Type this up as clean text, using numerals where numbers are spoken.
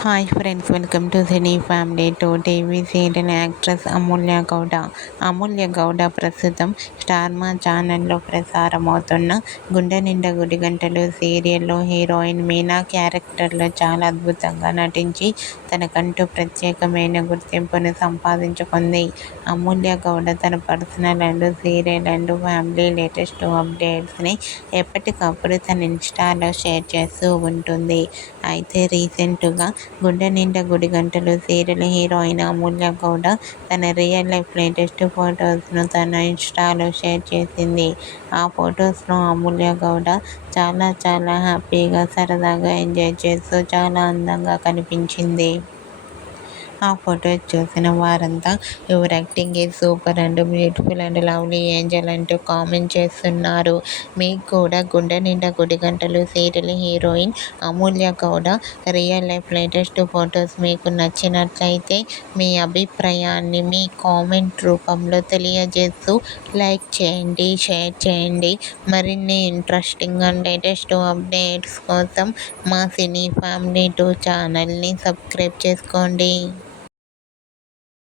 Hi friends, welcome to cine family. TV serial actress Amulya Gowda. Amulya Gowda ప్రస్తుతం star మా ఛానల్లో ప్రసారమవుతున్న గుండె నిండా గుడిగంటలు సీరియల్లో హీరోయిన్ మీనా క్యారెక్టర్లో చాలా అద్భుతంగా నటించి తనకంటూ ప్రత్యేకమైన గుర్తింపును సంపాదించుకుంది. అమూల్య గౌడ తన personal and serial and family latest అప్డేట్స్ని ఎప్పటికప్పుడు తన ఇన్స్టాలో షేర్ చేస్తూ ఉంటుంది. అయితే రీసెంట్గా గుండె నిండా గుడిగంటలు సీరియల్ హీరోయిన్ అమూల్య గౌడ తన రియల్ లైఫ్ లేటెస్ట్ ఫొటోస్ను తన ఇన్స్టాలో షేర్ చేసింది. ఆ ఫొటోస్లో అమూల్య గౌడ చాలా హ్యాపీగా, సరదాగా ఎంజాయ్ చేస్తూ చాలా అందంగా కనిపించింది. ఆ ఫొటోస్ చూసిన వారంతా your acting is super and beautiful and lovely angel అంటూ కామెంట్ చేస్తున్నారు. మీకు కూడా Gunde Ninda Gudigantalu serial heroine Amulya Gowda real life latest photos మీకు నచ్చినట్లయితే మీ అభిప్రాయాన్ని మీ కామెంట్ రూపంలో తెలియజేస్తూ లైక్ చేయండి, షేర్ చేయండి. మరిన్ని ఇంట్రెస్టింగ్ అండ్ లేటెస్ట్ అప్డేట్స్ కోసం మా సినీ ఫ్యామిలీ 2 ఛానల్ని సబ్స్క్రైబ్ చేసుకోండి.